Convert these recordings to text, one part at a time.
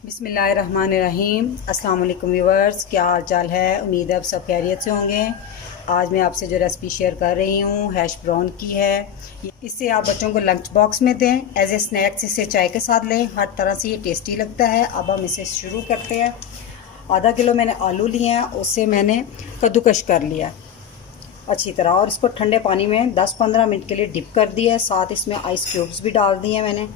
बिस्मिल्लाहिर्रहमानिर्रहीम। अस्सलाम वालेकुम व्यूअर्स, क्या हाल चाल है। उम्मीद है आप सब खैरियत से होंगे। आज मैं आपसे जो रेसिपी शेयर कर रही हूँ हैश ब्राउन की है। इससे आप बच्चों को लंच बॉक्स में दें, एज ए स्नैक्स इसे चाय के साथ लें। हर तरह से ये टेस्टी लगता है। अब हम इसे शुरू करते हैं। आधा किलो मैंने आलू लिए हैं, उससे मैंने कद्दूकश कर लिया अच्छी तरह और इसको ठंडे पानी में 10-15 मिनट के लिए डिप कर दिया है। साथ इसमें आइस क्यूब्स भी डाल दिए हैं मैंने।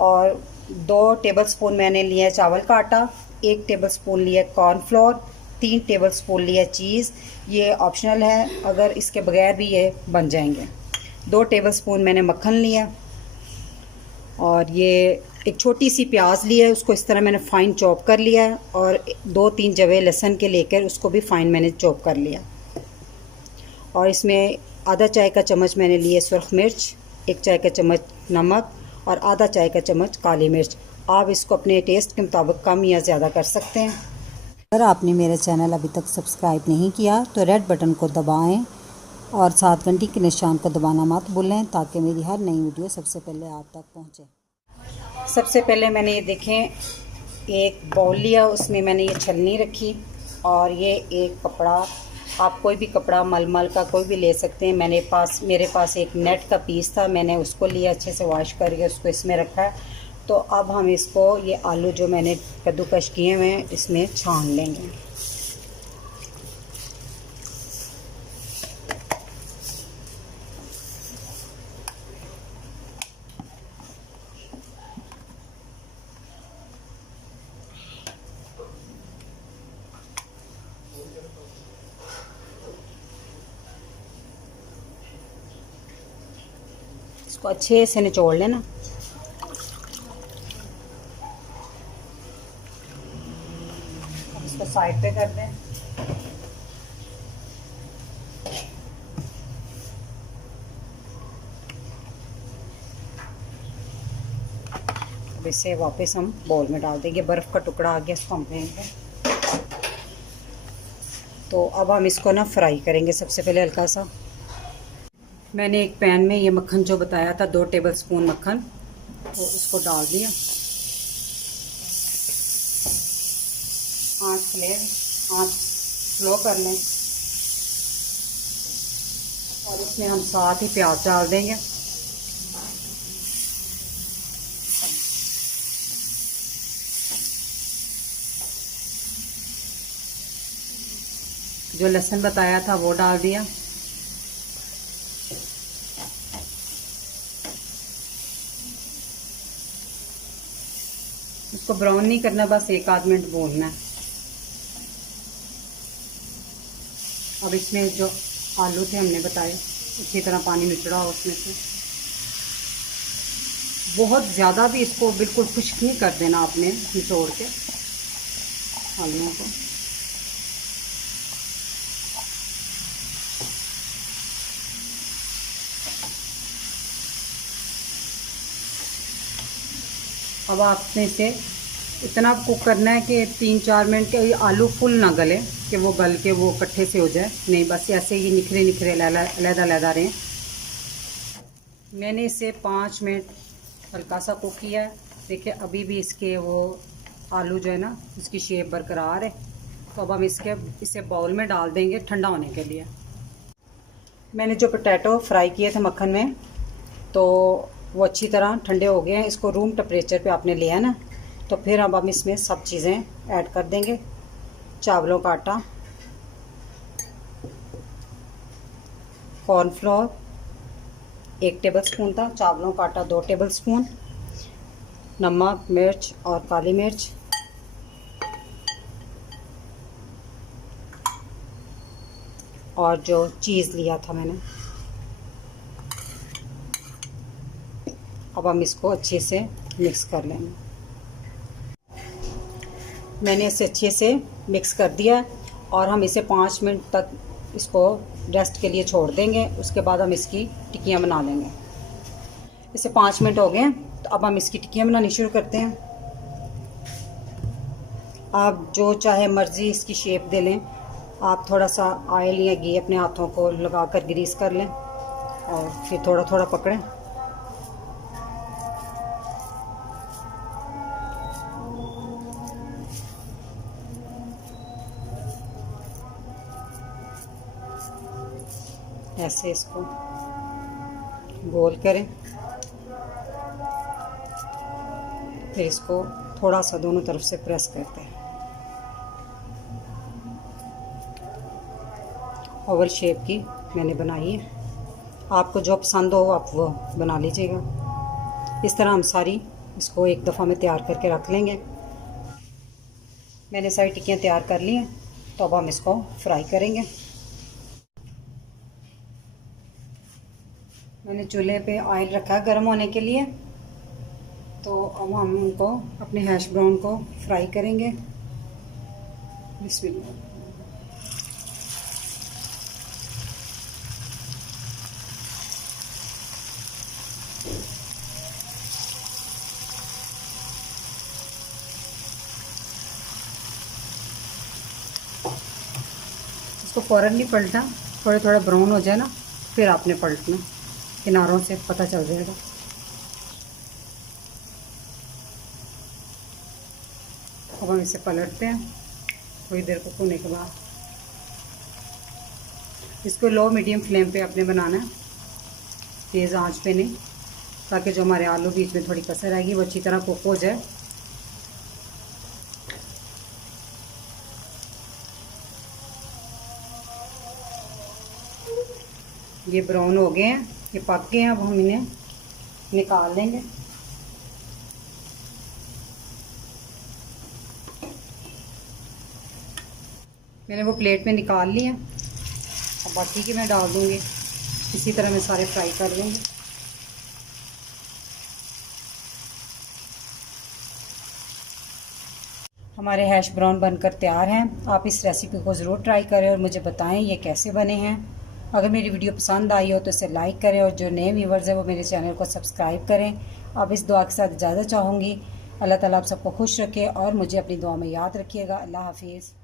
और 2 टेबलस्पून मैंने लिया है चावल का आटा, 1 टेबलस्पून लिया कॉर्नफ्लोर, 3 टेबलस्पून लिया चीज़। ये ऑप्शनल है, अगर इसके बगैर भी ये बन जाएंगे। 2 टेबलस्पून मैंने मक्खन लिया और ये एक छोटी सी प्याज ली है, उसको इस तरह मैंने फ़ाइन चॉप कर लिया है। और 2-3 जवे लहसुन के लेकर उसको भी फ़ाइन मैंने चॉप कर लिया। और इसमें आधा चाय का चम्मच मैंने लिए सुरख मिर्च, 1 चाय का चम्मच नमक और आधा चाय का चम्मच काली मिर्च। आप इसको अपने टेस्ट के मुताबिक कम या ज़्यादा कर सकते हैं। अगर आपने मेरा चैनल अभी तक सब्सक्राइब नहीं किया तो रेड बटन को दबाएं और साथ घंटी के निशान को दबाना मत भूलें, ताकि मेरी हर नई वीडियो सबसे पहले आप तक पहुंचे। सबसे पहले मैंने ये देखें एक बाउल लिया, उसमें मैंने ये छलनी रखी और ये एक कपड़ा, आप कोई भी कपड़ा मलमल का कोई भी ले सकते हैं। मेरे पास एक नेट का पीस था, मैंने उसको लिया, अच्छे से वॉश करके उसको इसमें रखा है। तो अब हम इसको ये आलू जो मैंने कद्दूकश किए हुए हैं इसमें छान लेंगे। इसको अच्छे से निचोड़ लेना। अब इसको साइड पे कर दें। अब इसे वापस हम बाउल में डाल देंगे। बर्फ़ का टुकड़ा आ गया, इसको हम लेंगे। तो अब हम इसको ना फ्राई करेंगे। सबसे पहले हल्का सा मैंने एक पैन में ये मक्खन जो बताया था 2 टेबलस्पून मक्खन, तो इसको डाल दिया। आँच स्लो कर लें और इसमें हम साथ ही प्याज डाल देंगे। जो लहसुन बताया था वो डाल दिया। इसको ब्राउन नहीं करना, बस 1-8 मिनट भूनना है। अब इसमें जो आलू थे हमने बताए, अच्छी तरह पानी निचड़ा हो उसमें से। बहुत ज़्यादा भी इसको बिल्कुल खुश्क नहीं कर देना आपने, निचोड़ के आलूओं को। अब आपने इसे इतना कुक करना है कि 3-4 मिनट के आलू फुल ना गले, कि वो गल के वो इकट्ठे से हो जाए, नहीं बस ऐसे ही निखरे निखरे अलग-अलग रहे। मैंने इसे 5 मिनट हल्का सा कुक किया है। देखिए अभी भी इसके वो आलू जो है ना, इसकी शेप बरकरार है। तो अब हम इसे बाउल में डाल देंगे ठंडा होने के लिए। मैंने जो पोटैटो फ्राई किए थे मक्खन में, तो वो अच्छी तरह ठंडे हो गए हैं। इसको रूम टेम्परेचर पे आपने लिया है ना, तो फिर अब हम इसमें सब चीज़ें ऐड कर देंगे। चावलों का आटा, कॉर्नफ्लोर 1 टेबलस्पून था, चावलों का आटा 2 टेबलस्पून, नमक, मिर्च और काली मिर्च, और जो चीज़ लिया था मैंने। अब हम इसको अच्छे से मिक्स कर लेंगे। मैंने इसे अच्छे से मिक्स कर दिया और हम इसे 5 मिनट तक इसको रेस्ट के लिए छोड़ देंगे। उसके बाद हम इसकी टिक्कियाँ बना लेंगे। इसे 5 मिनट हो गए, तो अब हम इसकी टिक्कियाँ बनानी शुरू करते हैं। आप जो चाहे मर्ज़ी इसकी शेप दे लें। आप थोड़ा सा ऑयल या घी अपने हाथों को लगाकर ग्रीस कर लें और फिर थोड़ा थोड़ा पकड़ें। ऐसे इसको गोल करें, फिर इसको थोड़ा सा दोनों तरफ से प्रेस करते हैं। ओवल शेप की मैंने बनाई है, आपको जो पसंद हो आप वो बना लीजिएगा। इस तरह हम सारी इसको एक दफ़ा में तैयार करके रख लेंगे। मैंने सारी टिक्कियाँ तैयार कर ली हैं, तो अब हम इसको फ्राई करेंगे। मैंने चूल्हे पे ऑयल रखा है गर्म होने के लिए, तो अब हम उनको अपने हैश ब्राउन को फ्राई करेंगे। बिस्मिल्लाह। इसको फ़ौरन नहीं पलटना, थोड़े थोड़ा ब्राउन हो जाए ना फिर आपने पलटना, किनारों से पता चल जाएगा। अब हम इसे पलटते हैं थोड़ी देर को भूनने के बाद। इसको लो मीडियम फ्लेम पे आपने बनाना है, तेज़ आंच पे नहीं, ताकि जो हमारे आलू बीच में थोड़ी कसर आएगी वो अच्छी तरह कुक हो जाए। ये ब्राउन हो गए हैं, ये पक गए हैं, अब हम इन्हें निकाल लेंगे। मैंने वो प्लेट में निकाल लिया, अब बाकी की मैं डाल दूँगी। इसी तरह मैं सारे फ्राई कर लूँगी। हमारे हैश ब्राउन बनकर तैयार हैं। आप इस रेसिपी को ज़रूर ट्राई करें और मुझे बताएं ये कैसे बने हैं। अगर मेरी वीडियो पसंद आई हो तो इसे लाइक करें और जो नए व्यूवर्स हैं वो मेरे चैनल को सब्सक्राइब करें। अब इस दुआ के साथ इजाज़त चाहूँगी। अल्लाह ताला आप सबको खुश रखे और मुझे अपनी दुआ में याद रखिएगा। अल्लाह हाफिज़।